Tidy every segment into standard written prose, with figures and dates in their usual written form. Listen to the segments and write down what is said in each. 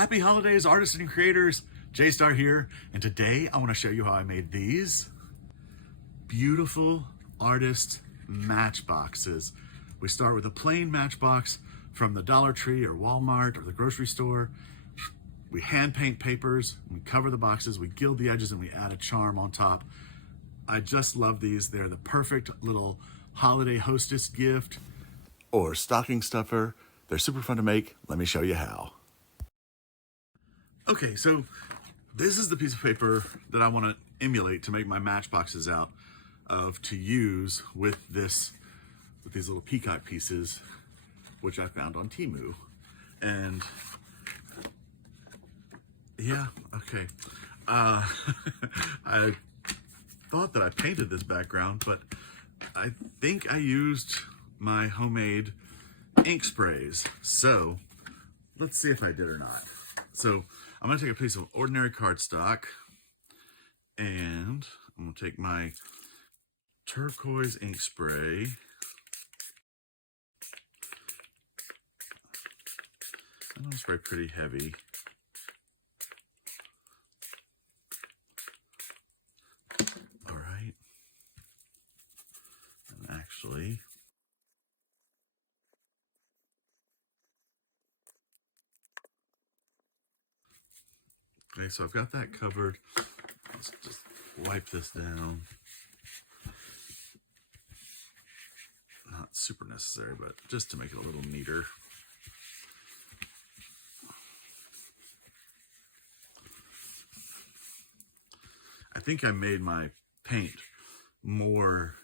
Happy holidays, artists and creators. J-Star here, and today I want to show you how I made these beautiful artist matchboxes. We start with a plain matchbox from the Dollar Tree or Walmart or the grocery store. We hand paint papers, we cover the boxes, we gild the edges, and we add a charm on top. I just love these. They're the perfect little holiday hostess gift or stocking stuffer. They're super fun to make. Let me show you how. Okay, so this is the piece of paper that I want to emulate to make my matchboxes out of to use with these little peacock pieces, which I found on Temu. And yeah, okay. I thought that I painted this background, but I think I used my homemade ink sprays. So let's see if I did or not. So I'm gonna take a piece of ordinary cardstock and I'm gonna take my turquoise ink spray. I'm gonna spray pretty heavy. All right. And actually, okay, so I've got that covered. Let's just wipe this down. Not super necessary, but just to make it a little neater. I think I made my paint more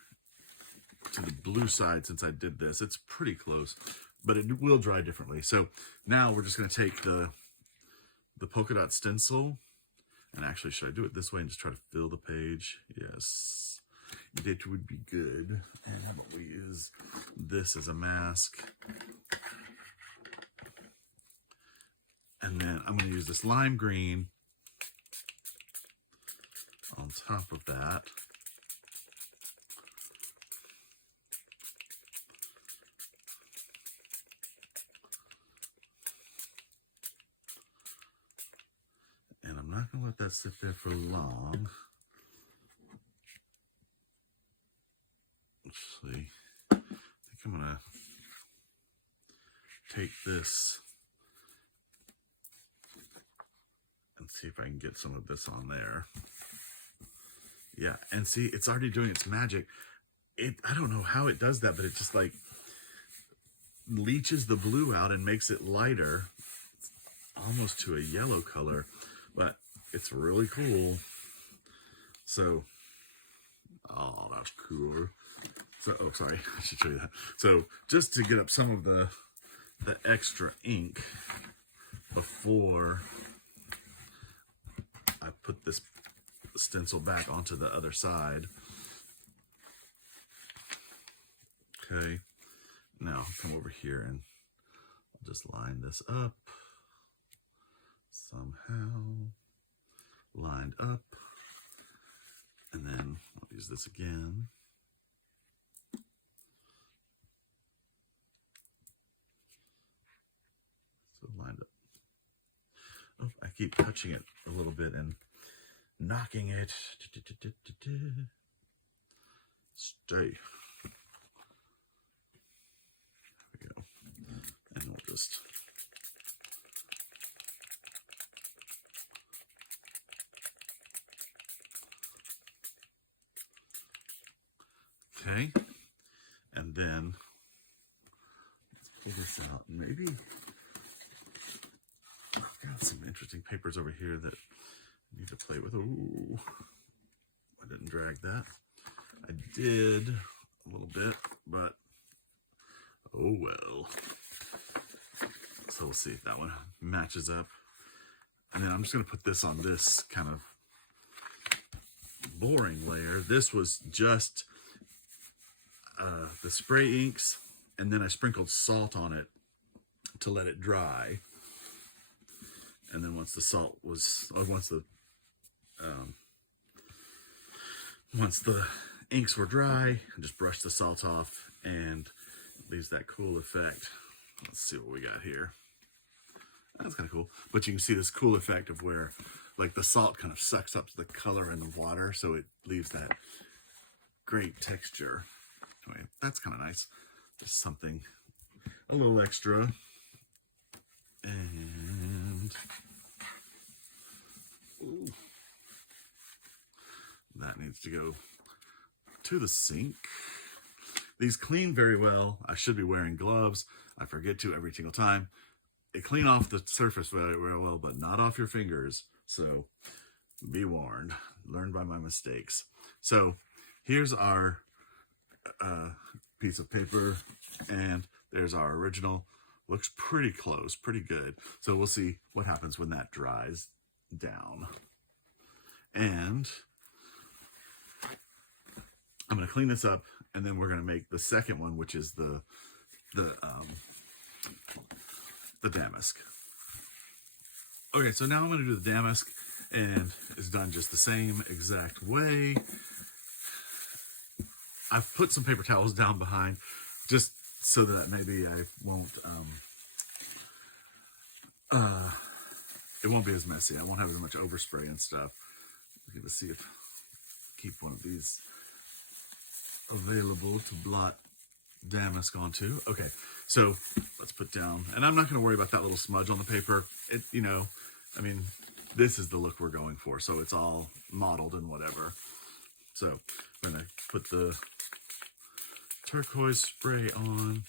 to the blue side since I did this. It's pretty close, but it will dry differently. So now we're just going to take the polka dot stencil, and actually, should I do it this way and just try to fill the page? Yes, that would be good. And we'll use this as a mask. And then I'm going to use this lime green on top of that. And I'm not going to let that sit there for long. Let's see. I think I'm going to take this and see if I can get some of this on there. Yeah, and see, it's already doing its magic. I don't know how it does that, but it just like leaches the blue out and makes it lighter, almost to a yellow color, but it's really cool. So, oh, that's cool. So, oh, sorry, I should show you that. So, just to get up some of the extra ink before I put this stencil back onto the other side. Okay, now I'll come over here and I'll just line this up somehow, lined up, and then I'll use this again. So lined up. Oh, I keep touching it a little bit and knocking it. Stay. There we go. And we'll just okay. And then let's pull this out. Maybe I've got some interesting papers over here that I need to play with. Ooh, I didn't drag that. I did a little bit, but oh well. So we'll see if that one matches up. And then I'm just going to put this on this kind of boring layer. This was just the spray inks, and then I sprinkled salt on it to let it dry. And then once the salt was, or once the inks were dry, I just brushed the salt off and it leaves that cool effect. Let's see what we got here. That's kind of cool. But you can see this cool effect of where like the salt kind of sucks up the color in the water, so it leaves that great texture. Anyway, that's kind of nice. Just something a little extra. And ooh, that needs to go to the sink. These clean very well. I should be wearing gloves. I forget to every single time. They clean off the surface very, very well, but not off your fingers. So be warned. Learn by my mistakes. So here's our piece of paper, and there's our original. Looks pretty close, pretty good. So we'll see what happens when that dries down. And I'm going to clean this up, and then we're going to make the second one, which is the damask. Okay, so now I'm going to do the damask, and it's done just the same exact way. I've put some paper towels down behind just so that maybe I won't, it won't be as messy. I won't have as much overspray and stuff. I'm going to see if keep one of these available to blot damask onto. Okay, so let's put down, and I'm not going to worry about that little smudge on the paper. It, you know, I mean, this is the look we're going for, so it's all modeled and whatever. So I'm going to put the turquoise spray on,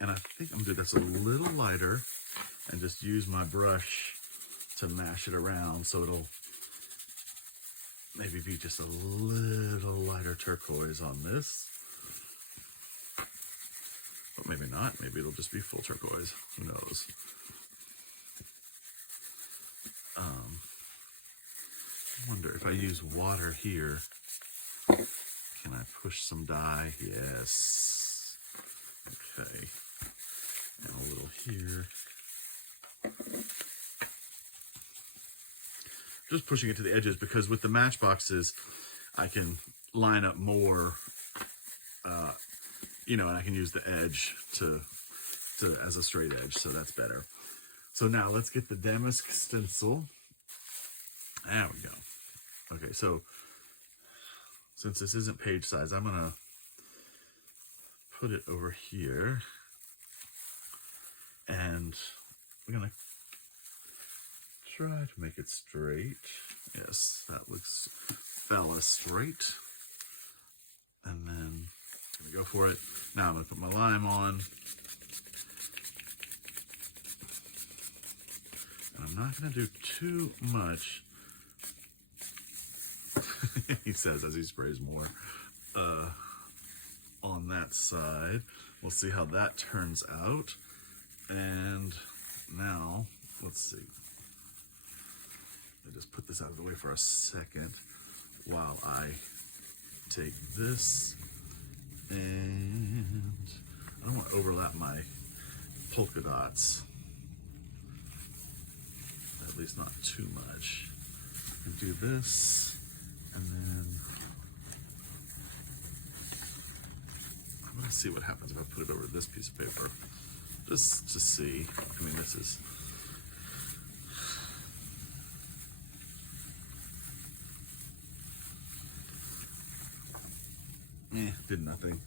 and I think I'm going to do this a little lighter and just use my brush to mash it around so it'll maybe be just a little lighter turquoise on this. But maybe not. Maybe it'll just be full turquoise. Who knows? I wonder if I use water here, can I push some dye? Yes. Okay. And a little here. Just pushing it to the edges, because with the matchboxes, I can line up more, you know, and I can use the edge to as a straight edge, so that's better. So now let's get the damask stencil. There we go. Okay, so since this isn't page size, I'm gonna put it over here, and we're gonna try to make it straight. Yes, that looks fella straight. And then I'm gonna go for it. Now I'm gonna put my lime on. And I'm not gonna do too much. He says as he sprays more on that side. We'll see how that turns out. And now, let's see. I just put this out of the way for a second while I take this, and I don't want to overlap my polka dots, at least not too much. And do this, and then I'm going to see what happens if I put it over this piece of paper, just to see. I mean, this is did nothing.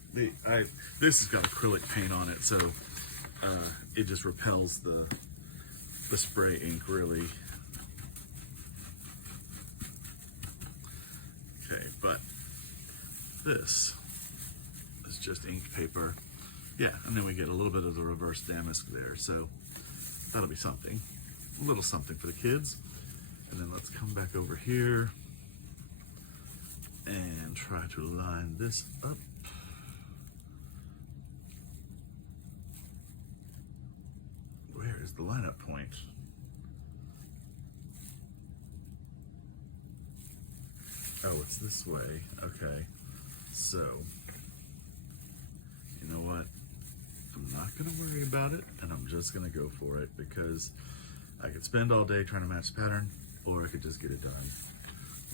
This has got acrylic paint on it, so it just repels the spray ink really. Okay, but this is just ink paper. Yeah, and then we get a little bit of the reverse damask there, so that'll be something. A little something for the kids. And then let's come back over here and try to line this up. Where is the lineup point? Oh, it's this way. Okay. So, you know what? I'm not going to worry about it, and I'm just going to go for it, because I could spend all day trying to match the pattern, or I could just get it done.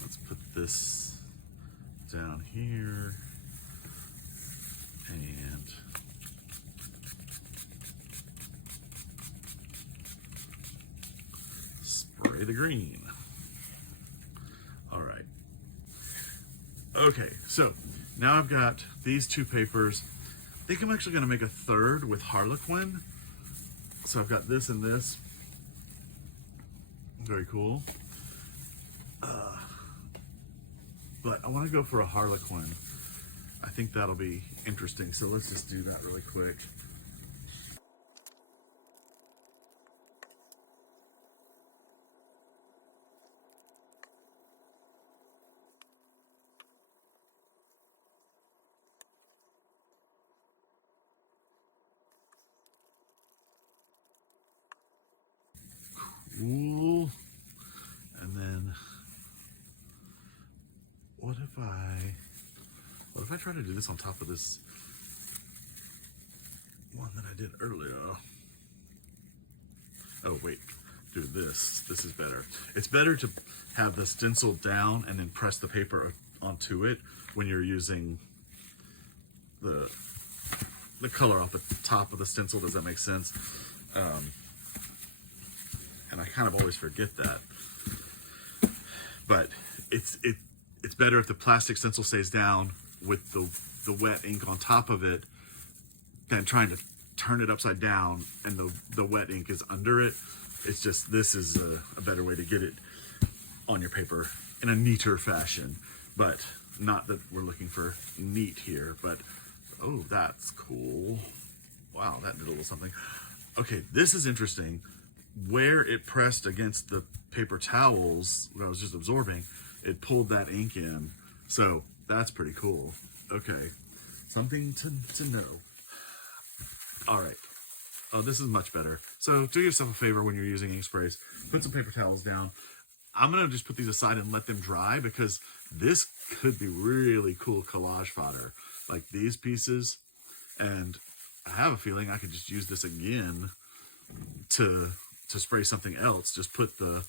Let's put this down here, and me the green. All right. Okay, so now I've got these two papers. I think I'm actually going to make a third with Harlequin. So I've got this and this. Very cool. But I want to go for a Harlequin. I think that'll be interesting. So let's just do that really quick. Cool. And then what if I try to do this on top of this one that I did earlier? Oh wait, do this. This is better. It's better to have the stencil down and then press the paper onto it when you're using the color off the top of the stencil. Does that make sense? And I kind of always forget that. But it's better if the plastic stencil stays down with the wet ink on top of it than trying to turn it upside down and the wet ink is under it. It's just, this is a better way to get it on your paper in a neater fashion. But not that we're looking for neat here, but oh, that's cool. Wow, that did a little something. Okay, this is interesting. Where it pressed against the paper towels that I was just absorbing, it pulled that ink in. So that's pretty cool. Okay, something to know. All right. Oh, this is much better. So do yourself a favor when you're using ink sprays. Put some paper towels down. I'm going to just put these aside and let them dry because this could be really cool collage fodder. Like these pieces. And I have a feeling I could just use this again to spray something else. Just put the,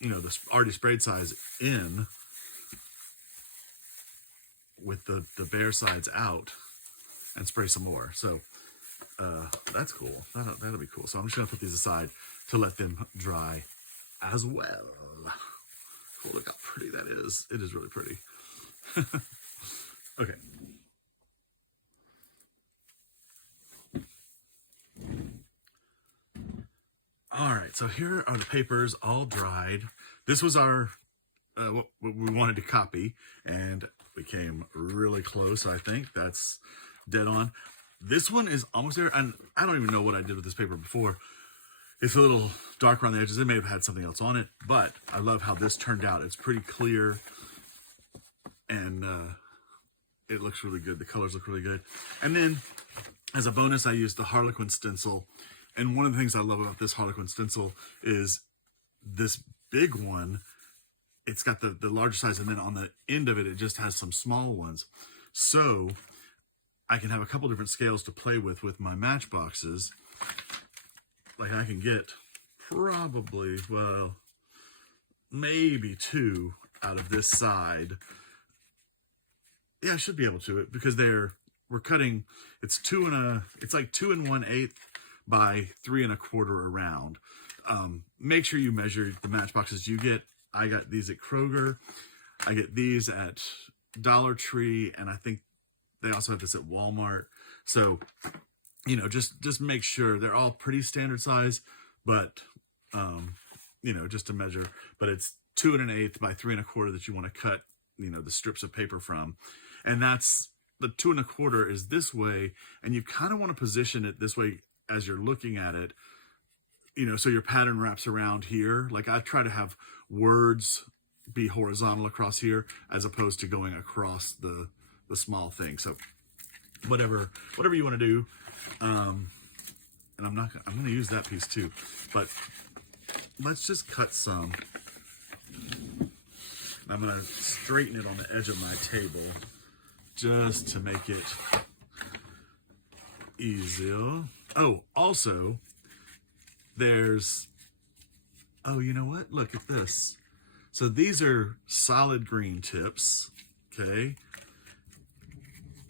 the already sprayed size in with the bare sides out and spray some more. So that's cool. That'll be cool. So I'm just gonna put these aside to let them dry as well. Cool, look how pretty that is. It is really pretty. Okay. All right, so here are the papers all dried. This was our, what we wanted to copy, and we came really close, I think. That's dead on. This one is almost there, and I don't even know what I did with this paper before. It's a little dark around the edges. It may have had something else on it, but I love how this turned out. It's pretty clear, and it looks really good. The colors look really good. And then, as a bonus, I used the Harlequin stencil. And one of the things I love about this Harlequin stencil is this big one. It's got the larger size, and then on the end of it, it just has some small ones. So I can have a couple different scales to play with my matchboxes. Like I can get probably, well, maybe 2 out of this side. Yeah, I should be able to, because we're cutting, it's like 2 1/8 by 3 1/4 around. Make sure you measure the matchboxes you get. I got these at Kroger. I get these at Dollar Tree, and I think they also have this at Walmart. So, just make sure they're all pretty standard size, but just to measure. But it's 2 1/8 by 3 1/4 that you want to cut, the strips of paper from, and that's the 2 1/4 is this way, and you kind of want to position it this way as you're looking at it, so your pattern wraps around here. Like I try to have words be horizontal across here as opposed to going across the small thing. So whatever you want to do. And I'm going to use that piece too, but let's just cut some. I'm going to straighten it on the edge of my table just to make it easier. Oh, also, there's, oh, you know what? Look at this. So these are solid green tips, okay?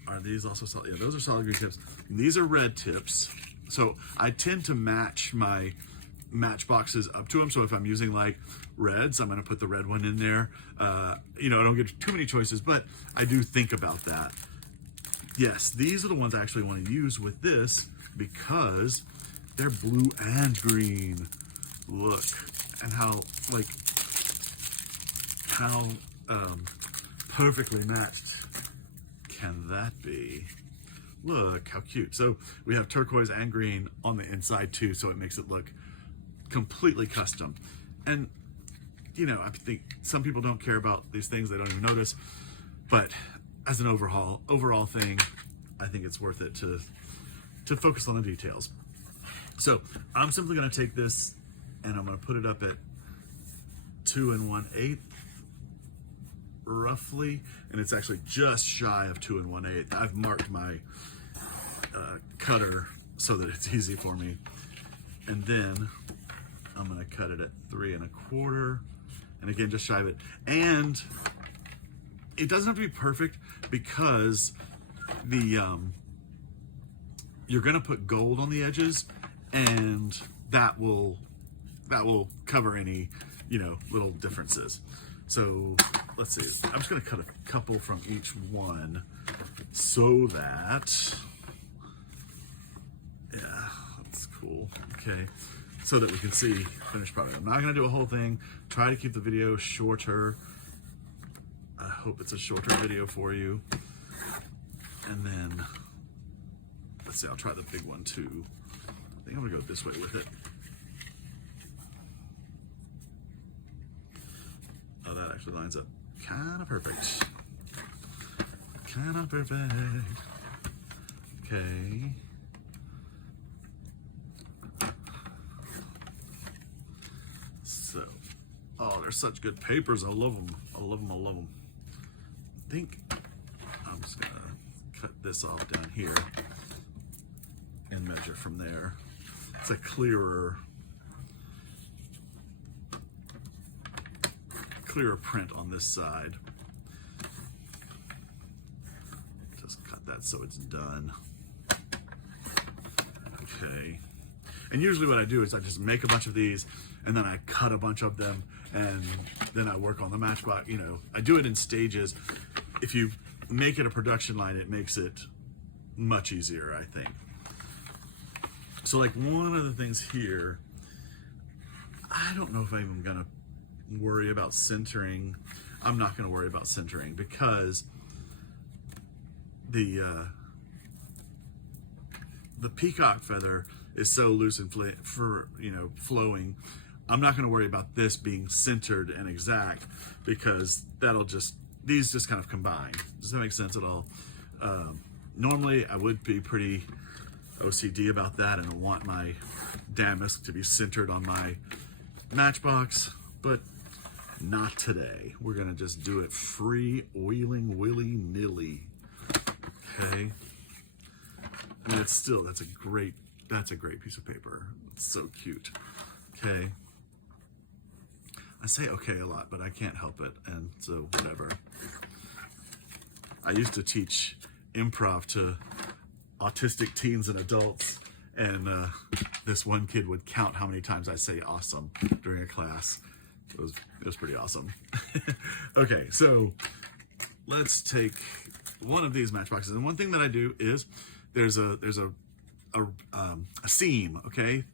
Are these also solid? Yeah, those are solid green tips. And these are red tips. So I tend to match my matchboxes up to them. So if I'm using like reds, I'm going to put the red one in there. You know, I don't get too many choices, but I do think about that. Yes, these are the ones I actually want to use with this because they're blue and green. Look, and how perfectly matched can that be? Look how cute. So we have turquoise and green on the inside too, so it makes it look completely custom. And you know, I think some people don't care about these things, they don't even notice, but as an overall thing, I think it's worth it to focus on the details. So I'm simply going to take this and I'm going to put it up at 2 1/8 roughly, and it's actually just shy of 2 1/8. I've marked my cutter so that it's easy for me, and then I'm going to cut it at 3 1/4, and again just shy of it. And it doesn't have to be perfect because the you're going to put gold on the edges, and that will cover any, you know, little differences. So let's see, I'm just going to cut a couple from each one so that, yeah, that's cool. Okay, so that we can see finished product. I'm not going to do a whole thing. Try to keep the video shorter. I hope it's a shorter video for you. And then, let's see, I'll try the big one too. I think I'm gonna go this way with it. Oh, that actually lines up kind of perfect. Kind of perfect. Okay. So, oh, they're such good papers. I love them. I love them. I love them. I think I'm just gonna cut this off down here and measure from there. It's a clearer print on this side. Just cut that so it's done. Okay. And usually what I do is I just make a bunch of these and then I cut a bunch of them and then I work on the matchbox. You know, I do it in stages. If you make it a production line, it makes it much easier, I think. So like one of the things here, I don't know if I'm gonna worry about centering. I'm not gonna worry about centering because the peacock feather is so loose and flowing. I'm not gonna worry about this being centered and exact because these just kind of combine. Does that make sense at all? Normally I would be pretty OCD about that and want my damask to be centered on my matchbox, but not today. We're gonna just do it free-wheeling, willy-nilly. Okay. And it's still, that's a great piece of paper. It's so cute. Okay. I say okay a lot, but I can't help it, and so whatever. I used to teach improv to autistic teens and adults, and this one kid would count how many times I say awesome during a class. It was pretty awesome. Okay, so let's take one of these matchboxes, and one thing that I do is there's a seam. Okay,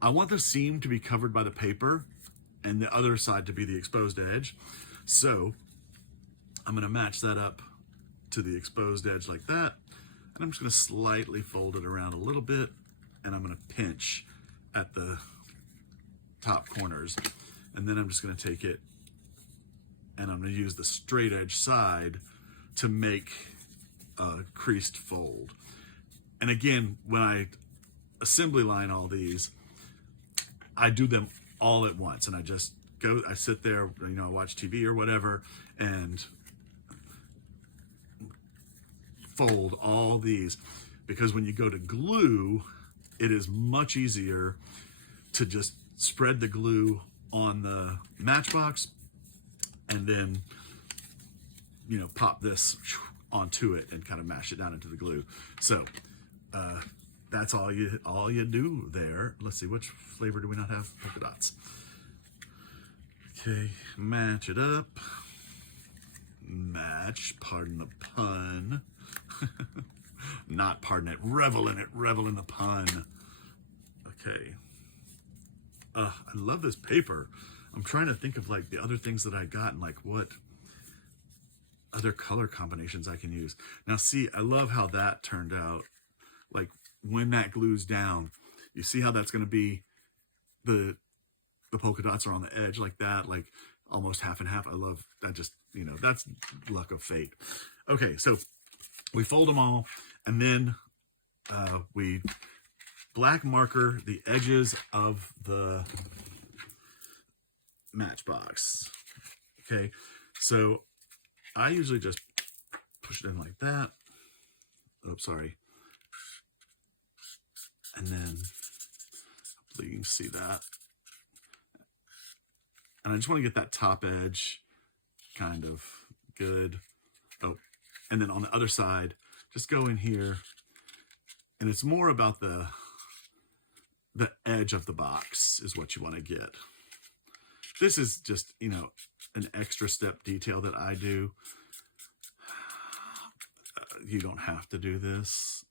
I want the seam to be covered by the paper and the other side to be the exposed edge. So I'm going to match that up to the exposed edge like that. And I'm just going to slightly fold it around a little bit, and I'm going to pinch at the top corners. And then I'm just going to take it and I'm going to use the straight edge side to make a creased fold. And again, when I assembly line all these, I do them all at once, and I sit there, you know, watch TV or whatever, and fold all these, because when you go to glue, it is much easier to just spread the glue on the matchbox and then, you know, pop this onto it and kind of mash it down into the glue. So that's all you do there. Let's see, which flavor do we not have? Polka dots. Okay, match it up. Match, pardon the pun. Not pardon it, revel in it, revel in the pun. Okay. I love this paper. I'm trying to think of like the other things that I got and like what other color combinations I can use. Now see, I love how that turned out. Like when that glues down, you see how that's going to be, the polka dots are on the edge like that, like almost half and half. I love that. Just, you know, that's luck of fate. Okay, so we fold them all, and then we black marker the edges of the matchbox. Okay, so I usually just push it in like that. Oh, sorry. And then hopefully you can see that. And I just want to get that top edge kind of good. Oh, and then on the other side, just go in here. And it's more about the edge of the box is what you want to get. This is just, you know, an extra step detail that I do. You don't have to do this.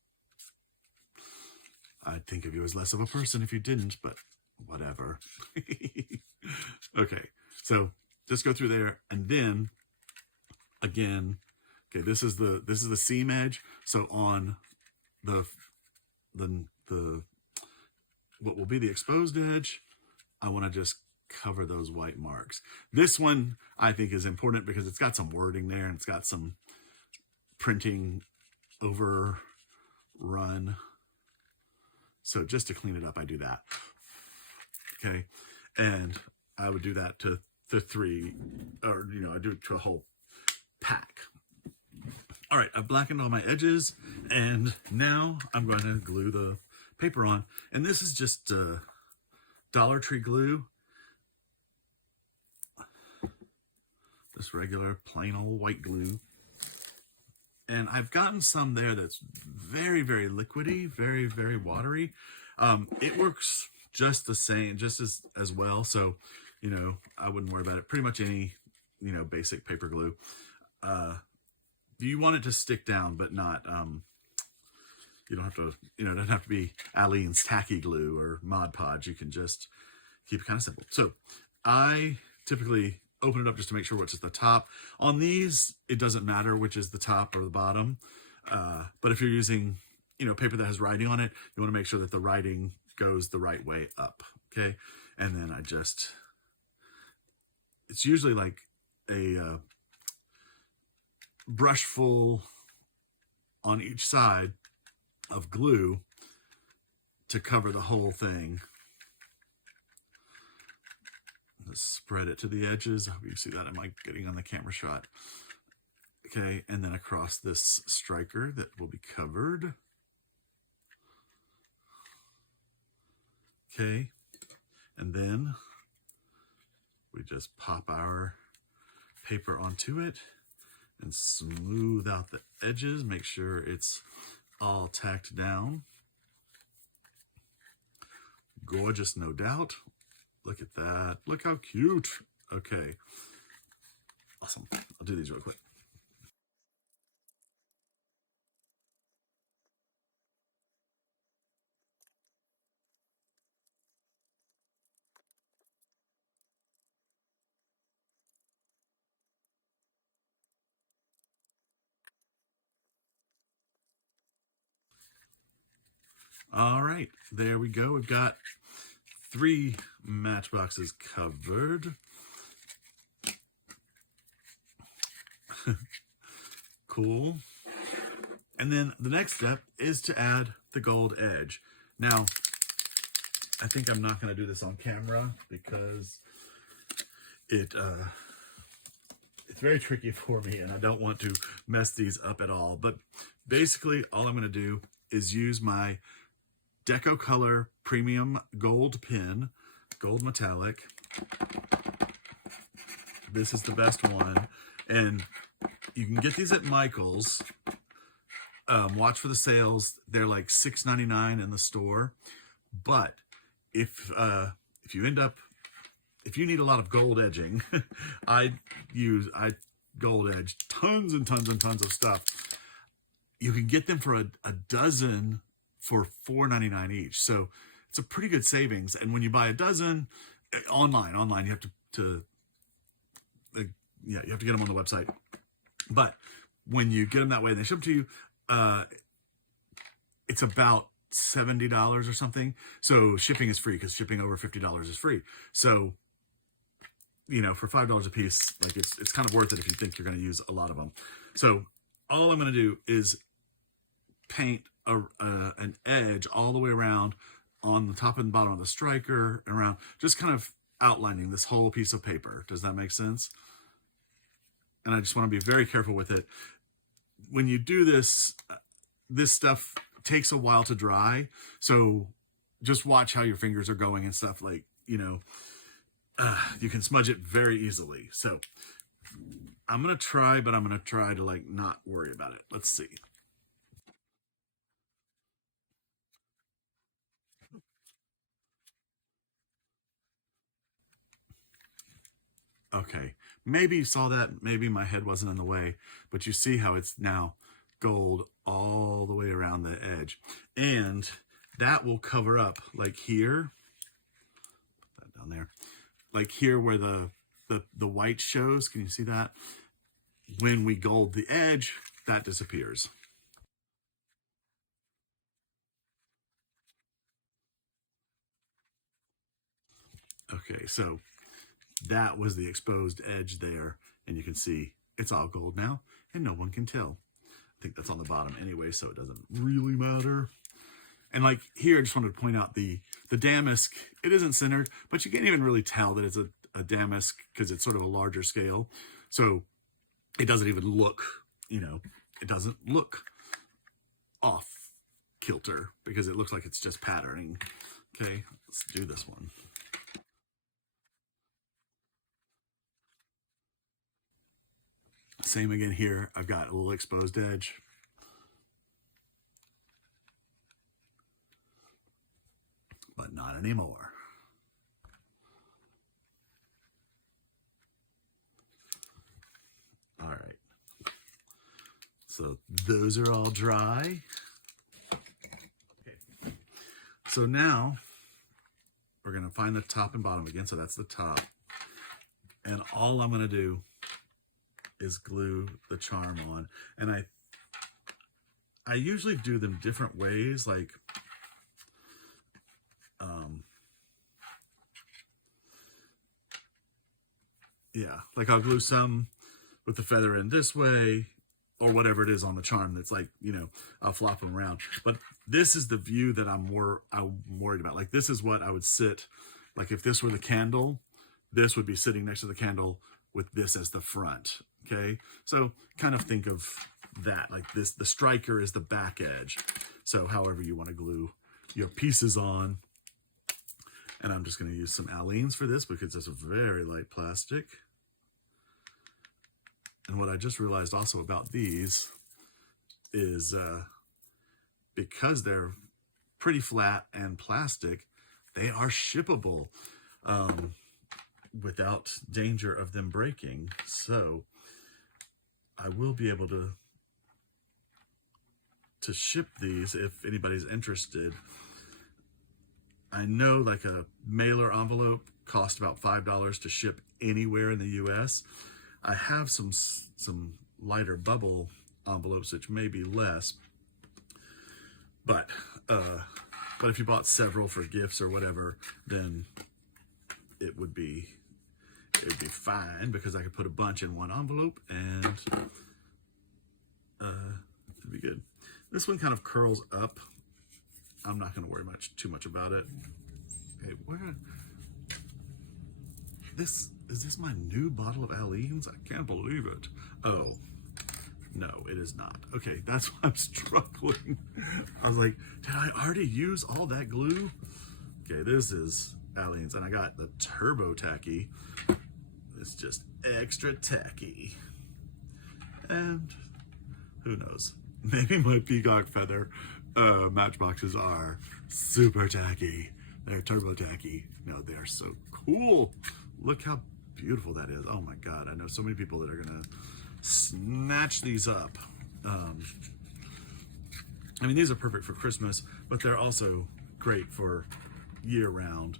I'd think of you as less of a person if you didn't, but whatever. Okay, so just go through there, and then again, okay, this is the seam edge. So on the what will be the exposed edge, I want to just cover those white marks. This one I think is important because it's got some wording there and it's got some printing overrun. So just to clean it up, I do that. Okay, and I would do that to 3, or, you know, I do it to a whole pack. All right, I've blackened all my edges, and now I'm going to glue the paper on. And this is just Dollar Tree glue. Just regular plain old white glue. And I've gotten some there that's very, very liquidy, very, very watery. It works just the same, just as well. So, you know, I wouldn't worry about it. Pretty much any, you know, basic paper glue. You want it to stick down, but not, you don't have to, you know, it doesn't have to be Aleene's tacky glue or Mod Podge. You can just keep it kind of simple. So I typically open it up just to make sure what's at the top. On these, it doesn't matter which is the top or the bottom. But if you're using, you know, paper that has writing on it, you want to make sure that the writing goes the right way up. Okay. And then I just, it's usually like a brush full on each side of glue to cover the whole thing. Just spread it to the edges. I hope you see that. Am I getting on the camera shot? Okay, and then across this striker that will be covered. Okay, and then we just pop our paper onto it and smooth out the edges. Make sure it's all tacked down. Gorgeous, no doubt. Look at that. Look how cute. Okay. Awesome. I'll do these real quick. All right, there we go. We've got 3 matchboxes covered. Cool. And then the next step is to add the gold edge. Now, I think I'm not going to do this on camera because it's very tricky for me and I don't want to mess these up at all. But basically, all I'm going to do is use my Deco Color Premium Gold Pen, Gold Metallic. This is the best one. And you can get these at Michael's. Watch for the sales. They're like $6.99 in the store. But if you end up, if you need a lot of gold edging, I gold edge tons and tons and tons of stuff. You can get them for a dozen for $4.99 each. So it's a pretty good savings. And when you buy a dozen online, you have to you have to get them on the website. But when you get them that way, they ship to you. It's about $70 or something. So shipping is free, because shipping over $50 is free. So, you know, for $5 a piece, like it's kind of worth it if you think you're going to use a lot of them. So all I'm going to do is paint an edge all the way around on the top and bottom of the striker and around, just kind of outlining this whole piece of paper. Does that make sense? And I just want to be very careful with it. When you do this, this stuff takes a while to dry. So just watch how your fingers are going and stuff, like, you know, you can smudge it very easily. So I'm going to try, but I'm going to try to like not worry about it. Let's see. Okay, maybe you saw that, maybe my head wasn't in the way, but you see how it's now gold all the way around the edge. And that will cover up, like here, put that down there, like here where the white shows, can you see that? When we gold the edge, that disappears. Okay, so that was the exposed edge there, and you can see it's all gold now, and no one can tell. I think that's on the bottom anyway, so it doesn't really matter. And like here, I just wanted to point out the damask. It isn't centered, but you can't even really tell that it's a damask because it's sort of a larger scale. So it doesn't even look, you know, it doesn't look off kilter because it looks like it's just patterning. Okay, let's do this one. Same again here. I've got a little exposed edge. But not anymore. All right. So those are all dry. Okay. So now we're going to find the top and bottom again. So that's the top. And all I'm going to do is glue the charm on. And I usually do them different ways, like yeah, like I'll glue some with the feather end this way, or whatever it is on the charm that's like, you know, I'll flop them around. But this is the view that I'm worried about. Like this is what I would sit, like if this were the candle, this would be sitting next to the candle with this as the front. Okay, so kind of think of that like this. The striker is the back edge. So however you want to glue your pieces on. And I'm just going to use some Aleene's for this because it's a very light plastic. And what I just realized also about these is because they're pretty flat and plastic, they are shippable without danger of them breaking. So I will be able to ship these if anybody's interested. I know like a mailer envelope costs about $5 to ship anywhere in the US. I have some lighter bubble envelopes which may be less, but if you bought several for gifts or whatever, then it would be fine because I could put a bunch in one envelope and it'd be good. This one kind of curls up. I'm not going to worry too much about it. Okay, is this my new bottle of Aleene's? I can't believe it. Oh, no, it is not. Okay, that's why I'm struggling. I was like, did I already use all that glue? Okay, this is Aleene's, and I got the Turbo Tacky. It's just extra tacky. And who knows? maybe my peacock feather matchboxes are super tacky. They're turbo tacky. No, they're so cool. Look how beautiful that is. Oh my God, I know so many people that are gonna snatch these up. I mean, these are perfect for Christmas, but they're also great for year round.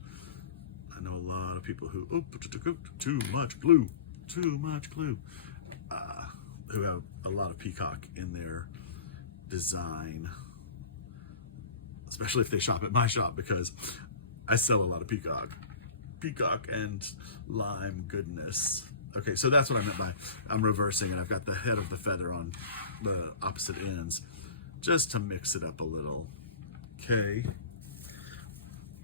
I know a lot of people who, too much glue, who have a lot of peacock in their design, especially if they shop at my shop, because I sell a lot of peacock and lime goodness. Okay, so that's what I meant by I'm reversing, and I've got the head of the feather on the opposite ends just to mix it up a little. Okay,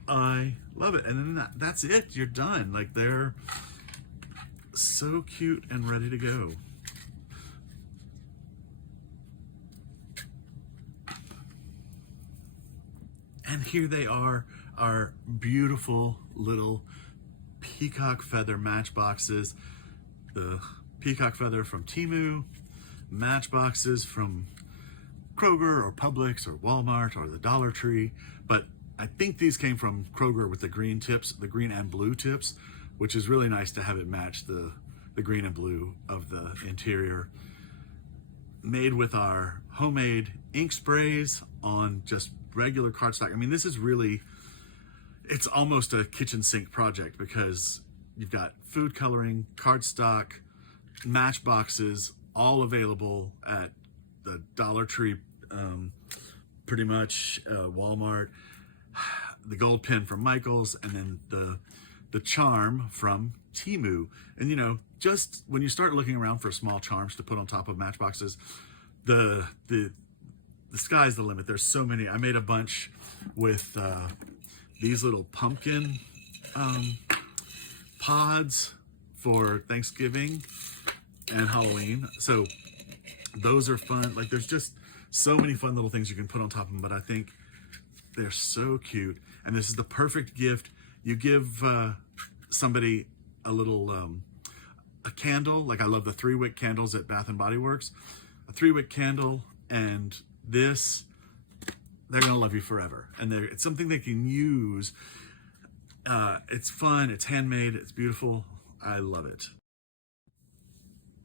I love it. And then that's it, you're done. Like, they're so cute and ready to go. And here they are, our beautiful little peacock feather matchboxes. The peacock feather from Temu, matchboxes from Kroger or Publix or Walmart or the Dollar Tree. But I think these came from Kroger with the green tips, the green and blue tips, which is really nice to have it match the green and blue of the interior. Made with our homemade ink sprays on just regular cardstock. I mean, this is really, it's almost a kitchen sink project, because you've got food coloring, cardstock, matchboxes, all available at the Dollar Tree, pretty much, Walmart, the gold pin from Michael's, and then the charm from Temu. And you know, just when you start looking around for small charms to put on top of matchboxes, the sky's the limit. There's so many. I made a bunch with these little pumpkin pods for Thanksgiving and Halloween. So those are fun. Like, there's just so many fun little things you can put on top of them, but I think they're so cute. And this is the perfect gift. You give somebody a little a candle. Like, I love the 3-wick candles at Bath and Body Works. A 3-wick candle and this, they're gonna love you forever. And it's something they can use. It's fun, it's handmade, it's beautiful. I love it.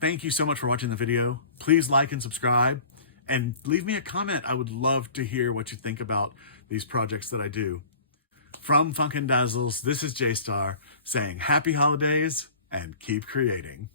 Thank you so much for watching the video. Please like and subscribe, and leave me a comment. I would love to hear what you think about these projects that I do. From Funkin' Dazzles, this is J-Star saying happy holidays and keep creating.